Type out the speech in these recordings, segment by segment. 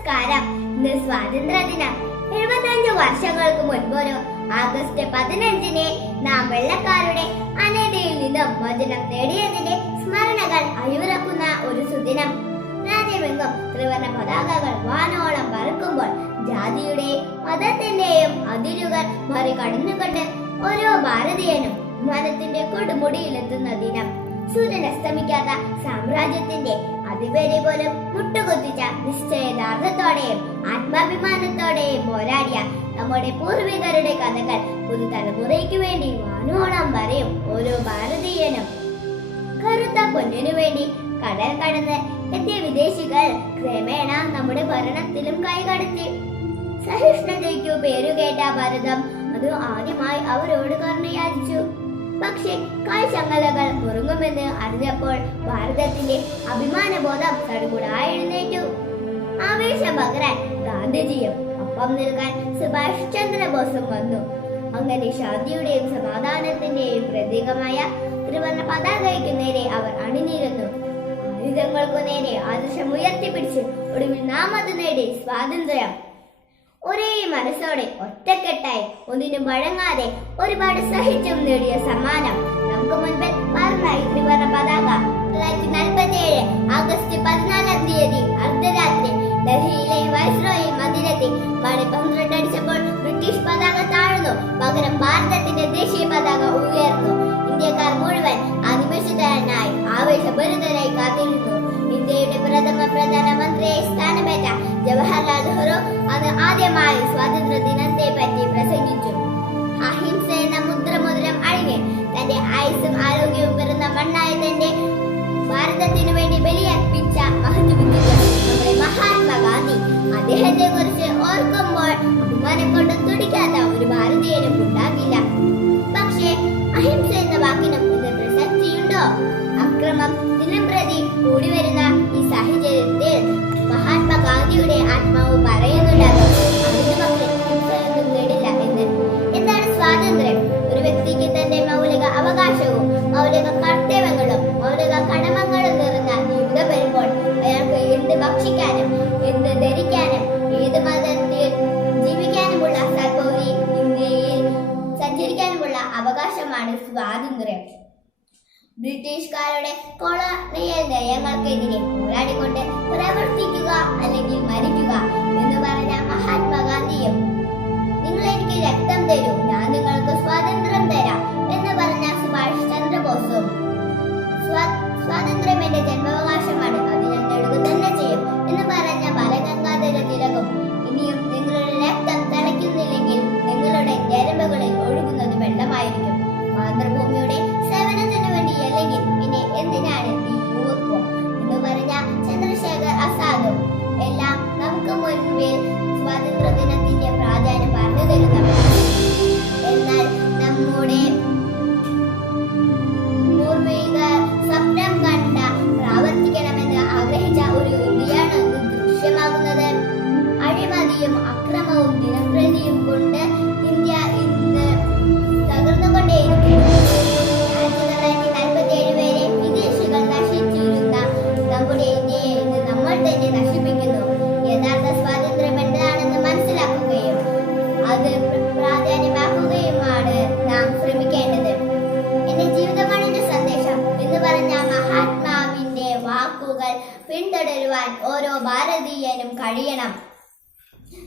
നമസ്കാരം. ഇന്ന് സ്വാതന്ത്ര്യ ദിനം എഴുപത്തഞ്ച് വർഷങ്ങൾക്ക് മുൻപൊരു ആഗസ്റ്റ് പതിനഞ്ചിന് നാം വെള്ളക്കാരുടെ അനേതയിൽ നിന്നും മോചനം നേടിയതിന്റെ സ്മരണകൾ അയുറക്കുന്ന ഒരു സുദിനം. രാജ്യമെങ്ങും ത്രിവർണ പതാകകൾ വാനോളം പറക്കുമ്പോൾ ജാതിയുടെയും മതത്തിന്റെയും അതിരുകൾ മറികടന്നുകൊണ്ട് ഓരോ ഭാരതീയനും മനത്തിന്റെ കൊടുമുടിയിലെത്തുന്ന ദിനം. സൂര്യൻ അസ്തമിക്കാത്ത സാമ്രാജ്യത്തിന്റെ അതിവേലി പോലും മുട്ടുകുത്തിച്ച നിശ്ചയദാർഢ്യത്തോടെയും ആത്മാഭിമാനത്തോടെയും പോരാടിയ നമ്മുടെ പൂർവികരുടെ കഥകൾ പുതുതലമുറയ്ക്ക് വേണ്ടി വാനോളം പറയും ഓരോ ഭാരതീയനും. കറുത്ത പൊന്നിനു വേണ്ടി കടൽ കടന്ന് എത്തിയ വിദേശികൾ ക്രമേണ നമ്മുടെ ഭരണത്തിലും കൈകടത്തി. സഹിഷ്ണുതയ്ക്കു പേരുകേട്ട ഭാരതം അത് ആദ്യമായി അവരോട് കരുണയാചിച്ചു. പക്ഷേ കാഴ്ചങ്ങലകൾ മുറുങ്ങുമെന്ന് അറിഞ്ഞപ്പോൾ ഭാരതത്തിന്റെ അഭിമാനബോധം തടുകുടായി എഴുന്നേറ്റു. ആവേശം പകരാൻ ഗാന്ധിജിയും ഒപ്പം നിൽക്കാൻ സുഭാഷ് ചന്ദ്രബോസും വന്നു. അങ്ങനെ ശാന്തിയുടെയും സമാധാനത്തിന്റെയും പ്രതീകമായ ത്രിവർണ പതാകയ്ക്ക് നേരെ അവർ അണിനിരുന്നു. ആയുധങ്ങൾക്കു നേരെ ആദർശം ഉയർത്തിപ്പിടിച്ച് ഒടുവിൽ നാം അത് നേടി സ്വാതന്ത്ര്യം. ഒരേ മനസ്സോടെ ഒറ്റക്കെട്ടായി ഒന്നിനും വഴങ്ങാതെ ഒരുപാട് സഹിച്ചും നേടിയ സമ്മാനം നമുക്ക് മുൻപിൽ പറന്നായി ത്രിവർണ പതാക. തൊള്ളായിരത്തി നാൽപ്പത്തി ഏഴ് ആഗസ്റ്റ് പതിനാലാം തീയതി അർദ്ധരാത്രി ഡൽഹിയിലെ വൈസ്രോയി മന്ദിരത്തിൽ മണി പന്ത്രണ്ട് അടിച്ചപ്പോൾ ബ്രിട്ടീഷ് പതാക താഴ്ന്നു. പകരം ഭാരതത്തിന്റെ ദേശീയ പതാക ഉയർന്നു. ഇന്ത്യക്കാർ മുഴുവൻ ആ നിമിഷത്തിനായി ആവേശഭരിതരായി കാത്തിരുന്നു. ഇന്ത്യയുടെ പ്രഥമ പ്രധാനമന്ത്രിയായി സ്ഥാനമേറ്റ ജവഹർലാൽ നെഹ്റു അന്ന് ആദ്യമായി സ്വാതന്ത്ര്യ ദിനത്തെ പറ്റി പ്രസംഗിച്ചു. അഹിംസ എന്ന മുദ്രമുദ്രം അഴിഞ്ഞ് തന്റെ ആയുസും ആരോഗ്യവും മൗലിക കർത്തവ്യങ്ങളും അവരുടെ കടമകളും നിറഞ്ഞ ജീവിതം വരുമ്പോൾ അയാൾക്ക് എന്ത് ഭക്ഷിക്കാനും എന്ത് ധരിക്കാനും ഏത് മതത്തിൽ ജീവിക്കാനുമുള്ള സർവോപരി ഇന്ത്യയിൽ സഞ്ചരിക്കാനുമുള്ള അവകാശമാണ് സ്വാതന്ത്ര്യം. ബ്രിട്ടീഷുകാരുടെ കൊളോണിയൽ നയങ്ങൾക്കെതിരെ പോരാടിക്കൊണ്ട് പ്രവർത്തിക്കുക അല്ലെങ്കിൽ മരിക്കുക വാക്കുകൾ പിന്തുടരുവാൻ ഓരോ ഭാരതീയനും കഴിയണം.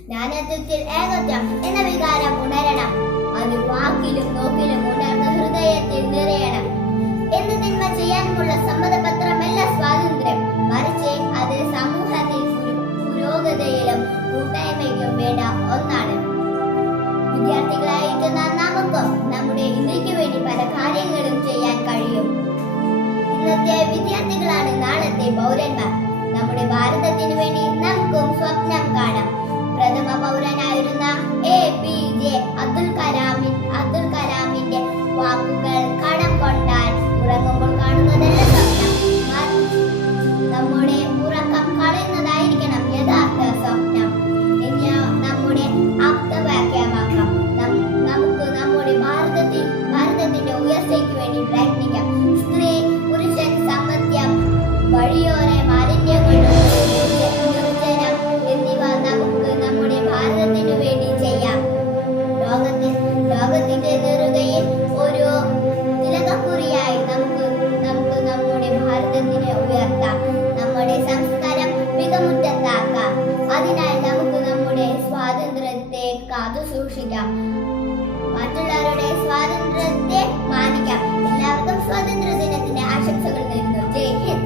ജ്ഞാനത്വത്തിൽ ഏകത്വം എന്ന വികാരം ഉണരണം. അത് വാക്കിലും നോക്കിലും ഉണർന്ന ഹൃദയത്തിൽ നിറയണം. എന്ന് തിന്മ ചെയ്യാനുമുള്ള സമ്മതപത്രമല്ല സ്വാതന്ത്ര്യം. മറിച്ച് അത് സമൂഹത്തിൽ പുരോ- പുരോഗതിയിലും മാലിന്യങ്ങളും നിർജനം എന്നിവ നമുക്ക് നമ്മുടെ ഭാരതത്തിനു വേണ്ടി ചെയ്യാം. ലോകത്തിൽ ലോകത്തിന്റെ നെറുകയിൽ ഒരു തിലകക്കുറിയായി നമുക്ക് നമുക്ക് നമ്മുടെ ഭാരതത്തിനെ ഉയർത്താം. നമ്മുടെ സംസ്കാരം മികമുറ്റത്താക്കാം അതിനാൽ നമുക്ക് നമ്മുടെ സ്വാതന്ത്ര്യത്തെ കാത്തു സൂക്ഷിക്കാം. മറ്റുള്ളവരുടെ സ്വാതന്ത്ര്യത്തെ മാനിക്കാം. എല്ലാവർക്കും സ്വാതന്ത്ര്യ ദിനത്തിന്റെ ആശംസകൾ നേരുന്നു. ജയ് ഹിന്ദ്.